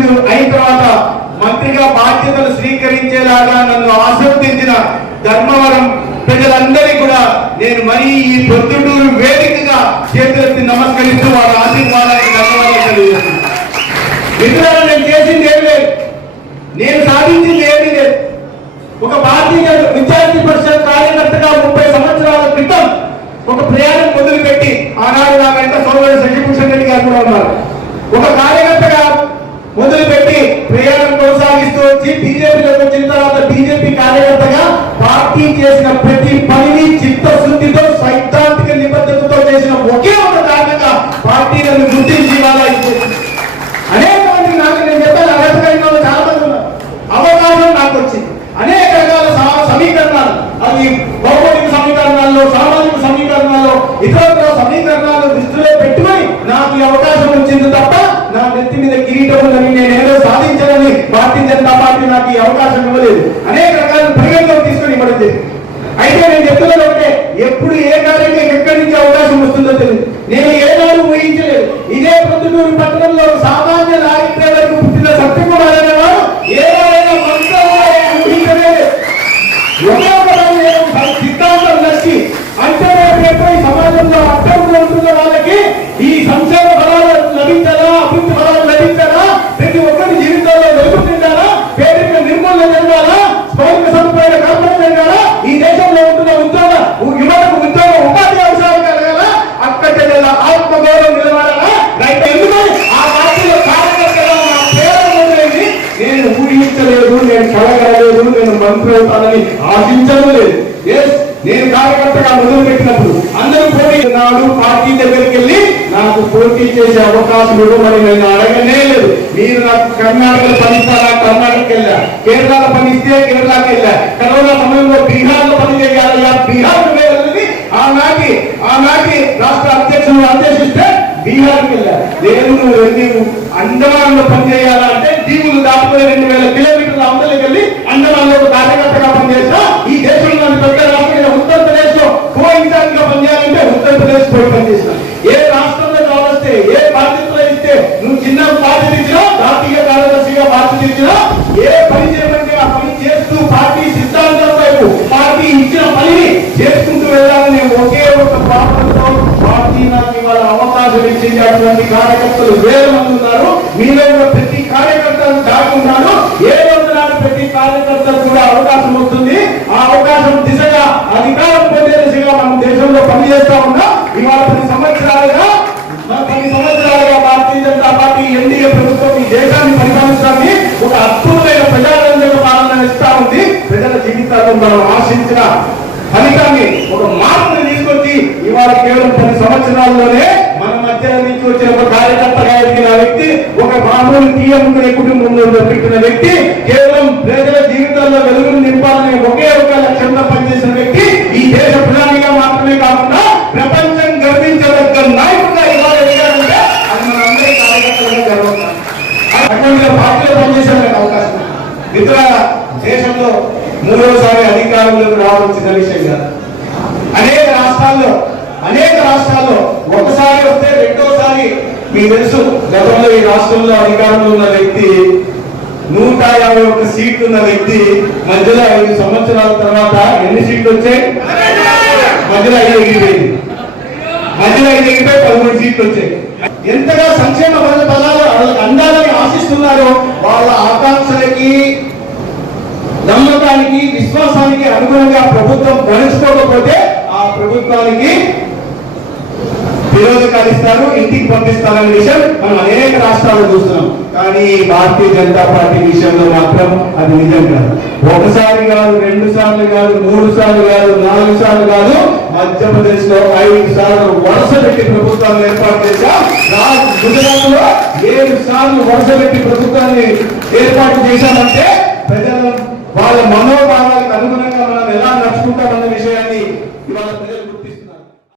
శాసనసభ్యుడు అయిన తర్వాత మంత్రిగా బాధ్యతలు స్వీకరించేలాగా నన్ను ఆశీర్వదించిన ధర్మవరం ప్రజలందరికీ కూడా నేను మరీ ఈ పొద్దుటూరు వేదికగా చేతులెత్తి నమస్కరిస్తూ వారి ఆశీర్వాదానికి ధన్యవాదాలు తెలియజేస్తున్నాను. మిత్రులను నేను చేసింది ఏమి లేదు, నేను సాధించింది ఏమీ లేదు. ఒక భారతీయ విద్యార్థి పరిషత్ కార్యకర్తగా 30 సంవత్సరాల క్రితం ఒక ప్రయాణం మొదలుపెట్టి ఆనాడు నా వెంట సోదరుడు శశిభూషణ్ రెడ్డి గారు కూడా ఉన్నారు. ఒక కార్యకర్తగా మొదలుపెట్టి ప్రయాణం కొనసాగిస్తూ వచ్చి బీజేపీలోకి వచ్చిన తర్వాత బీజేపీ కార్యకర్తగా పార్టీ చేసిన ప్రతి పనిని చిత్తశుద్ధితో సైద్ధాంతిక నిబద్ధతతో చేసిన ఒకే ఒక కారణంగా పార్టీ నన్ను గుర్తించి అనేక మంది నాకు నేను చెప్పాను అర్హతకైన చాలా మంది ఉన్నారు. అవకాశం నాకు వచ్చింది. అనేక రకాల సమీకరణాలు, అది భౌగోళిక సమీకరణాల్లో, సామాజిక సమీకరణాల్లో, ఇతర సమీకరణాలు దృష్టిలో పెట్టుకొని నాకు ఈ అవకాశం వచ్చింది తప్ప నా నెత్తి మీద కిరీటం ఉందని నేను ఏదో సాధించాలని భారతీయ జనతా పార్టీ నాకు ఈ అవకాశం ఇవ్వలేదు. అనేక రకాల పరిగణలోకి తీసుకొని ఇవ్వడం జరిగింది. అయితే నేను చెప్తున్నది ఒకటే, ఎప్పుడు ఏ కార్యంగా ఎక్కడి నుంచి అవకాశం వస్తుందో తెలియదు. నేను ఏనాడు ఊహించలేదు. ఇదే ప్రొద్దుటూరు పట్టణంలో సామాన్య లారీ డ్రైవర్కు పుట్టిన సత్యకుమార్ అనేవాడు ఏదైనా ఊహించలేదు. సిద్ధాంతం నచ్చి అంటే సమాజంలో అర్థంలో ఉంటున్న వాళ్ళకి ఈ సంక్షేమ ఫలాలు లభించాలా, అభివృద్ధి ఫలాలు లభించాలా, ప్రతి ఒక్కరి జీవితంలో వెలుగు తింటారా, పేదరిక నిర్మూలన జరగాలా, మౌలిక సదుపాయాల కల్పన జరగాలా, ఈ దేశంలో ఉంటున్న యువతకు ఉద్యోగ ఉపాధి అవసరాలు కలగాల, అక్క చెల్లెల ఆత్మగౌరవం నిలబడాలా, రైతు ఎందుకని ఆ పార్టీలో కార్యకర్తగా నా పేరు మొదలైంది నేను ఊహించలేదు, నేను కలగలేదు, నేను మంత్రి అవుతానని ఆశించడం లేదు. నేను కార్యకర్తగా మొదలు పెట్టినప్పుడు అందరూ పోటీ నాడు పార్టీ దగ్గరికి వెళ్ళి నాకు పోటీ చేసే అవకాశం ఇవ్వమని నేను అడగనే లేదు. మీరు నాకు కర్ణాటకలో పనిస్తారా, కర్ణాటకకి వెళ్ళా, కేరళలో పనిస్తే కేరళకి వెళ్ళా, కరోనా సమయంలో బీహార్లో పని చేయాలయ్యా, బీహార్కి వెళ్ళి ఆనాటి రాష్ట్ర అధ్యక్షులు ఆదేశిస్తే బీహార్కి వెళ్ళా. నేను వెళ్ళి అండమాన్లో పనిచేయాలంటే దీవులు దాటుకుని 2000 కిలోమీటర్ల అవతలకి వెళ్ళి అండమాన్లో కార్యకర్తగా పనిచేసా. ఈ దేశంలో పెద్ద రాష్ట్రం ఉత్తరప్రదేశ్ లో కో ఇన్ఛార్జ్ గా పనిచేయాలంటే ఉత్తరప్రదేశ్ పోయి పనిచేసిన. ఏ రాష్ట్రంలో కావస్తే, ఏ బాధ్యతలో ఇస్తే నువ్వు చిన్న బాధ్యత ఇచ్చినా, జాతీయ కార్యదర్శిగా బాధ్యత ఇచ్చినా, ఏ పని చేయమంటే ఆ పని చేస్తూ పార్టీ సిద్ధాంతం వైపు పార్టీ ఇచ్చిన పనిని చేసుకుంటూ వెళ్ళాలని ఒకే ఒక భావనతో పార్టీ నాకు ఇవాళ అవకాశం ఇచ్చింది. అటువంటి కార్యకర్తలు వేల మంది ఉన్నారు. మీలో కూడా ప్రతి కార్యకర్తలు దాగి ఉన్నారు. ఏ రోజు నాడు ప్రతి కార్యకర్తలు కూడా అవకాశం వస్తుంది. ఆ అవకాశం దిశగా, అధికారం పొందే దిశగా మనం దేశంలో పనిచేస్తా ఉన్నాం. ఇవాళ 10 సంవత్సరాలుగా భారతీయ జనతా పార్టీ ఎన్డీఏ ప్రభుత్వం ఈ దేశాన్ని పరిపాలించడానికి ఒక అద్భుతమైన ప్రజారంజక పాలన ఇస్తా ఉంది. ప్రజల జీవితాల్లో మనం ఆశించిన ఫలితాన్ని, ఒక మార్పుని తీసుకొచ్చి ఇవాళ కేవలం 10 సంవత్సరాల్లోనే మన మధ్య నుంచి వచ్చిన ఒక కార్యకర్తగా ఎదిగిన వ్యక్తి, ఒక మామూలు టీఎంకునే కుటుంబంలో పెట్టిన వ్యక్తి, కేవలం ప్రజల జీవితాల్లో వెలుగును నింపాలని ఒకే ఒక లక్ష్యంతో పనిచేసిన వ్యక్తి, ఈ దేశ ప్రధానిగా మాత్రమే కాకుండా ప్రపంచం గర్వించదగ్గ నాయకుడిగా ఇవాళ ఎదిగారంటే అది మన అందరి కార్యకర్తలుగా గర్వపడాలి. అటువంటి పార్టీలో పనిచేసే అవకాశం మిత్రుల దేశంలో 3వసారి అధికారంలోకి రావాల్సిన విషయం కాదు. అనేక రాష్ట్రాల్లో ఒకసారి వస్తే రెండోసారి మీకు తెలుసు. గతంలో ఈ రాష్ట్రంలో అధికారంలో ఉన్న వ్యక్తి 151 సీట్లు ఉన్న వ్యక్తి మధ్యలో 5 సంవత్సరాల తర్వాత ఎన్ని సీట్లు వచ్చాయి? మధ్యలో 5 ఎగిరిపోయింది. 13 సీట్లు వచ్చాయి. ఎంతగా సంక్షేమ పథకాలు అందాలని ఆశిస్తున్నారో వాళ్ళ ఆకాంక్షలకి, నమ్మకానికి, విశ్వాసానికి అనుగుణంగా ప్రభుత్వం గణించుకోకపోతే ఆ ప్రభుత్వానికి విరోధకాలు ఇస్తారు, ఇంటికి పంపిస్తారనే విషయం మనం అనేక రాష్ట్రాల్లో చూస్తున్నాం. కానీ భారతీయ జనతా పార్టీ విషయంలో మాత్రం అది నిజం కాదు. ఒకసారి కాదు, 2 సార్లు కాదు, 3 సార్లు కాదు, 4 సార్లు కాదు, మధ్యప్రదేశ్ లో 5 సార్లు వరుస పెట్టి ప్రభుత్వాన్ని ఏర్పాటు చేశాం. గుజరాత్ లో 7 సార్లు వరుస పెట్టి ప్రభుత్వాన్ని ఏర్పాటు చేశామంటే ప్రజలు వాళ్ళ మనోభావాలకు అనుగుణంగా మనం ఎలా నడుచుకుంటామన్న విషయం